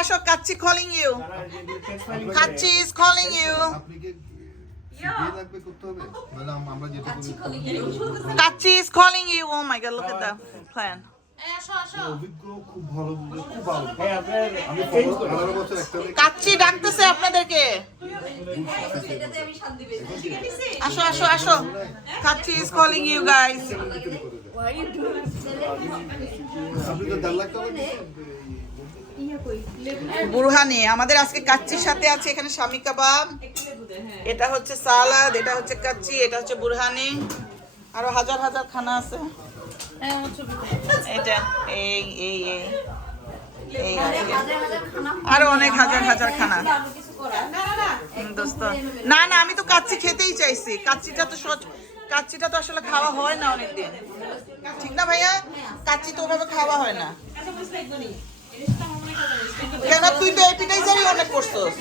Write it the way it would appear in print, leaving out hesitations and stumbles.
আসো kacchi calling you kacchi is calling you আপনি কি সিবিএ লাগবে করতে হবে মানে আমরা যেটা করি kacchi is calling you oh my god look at the plan অভিজ্ঞ খুব ভালো খুব ভালো হ্যাঁ আপনার আমি 15 বছর একটা কাচ্চি ডাকতেছে আপনাদেরকে আসো আসো আসো kacchi is calling you guys আপনি তো 10 লাখ টাকা বুরহানি আমাদের আজকে কাচ্চির সাথে আছে এখানে শামি কাবাব এটা হচ্ছে সালাদ এটা হচ্ছে কাচ্চি এটা হচ্ছে বুরহানি আরো হাজার হাজার খানা আছে এটা এই এই এই এই আরো অনেক হাজার হাজার খানা দোস্ত না না আমি তো কাচ্চি খেতেই চাইছি কাচ্চিটা তো আসলে খাওয়া হয় না অনেকদিন ঠিক না ভাইয়া কাচ্চি তো ওভাবে খাওয়া হয় না কেন তুই তো এপিটাইজারই অনেক করছস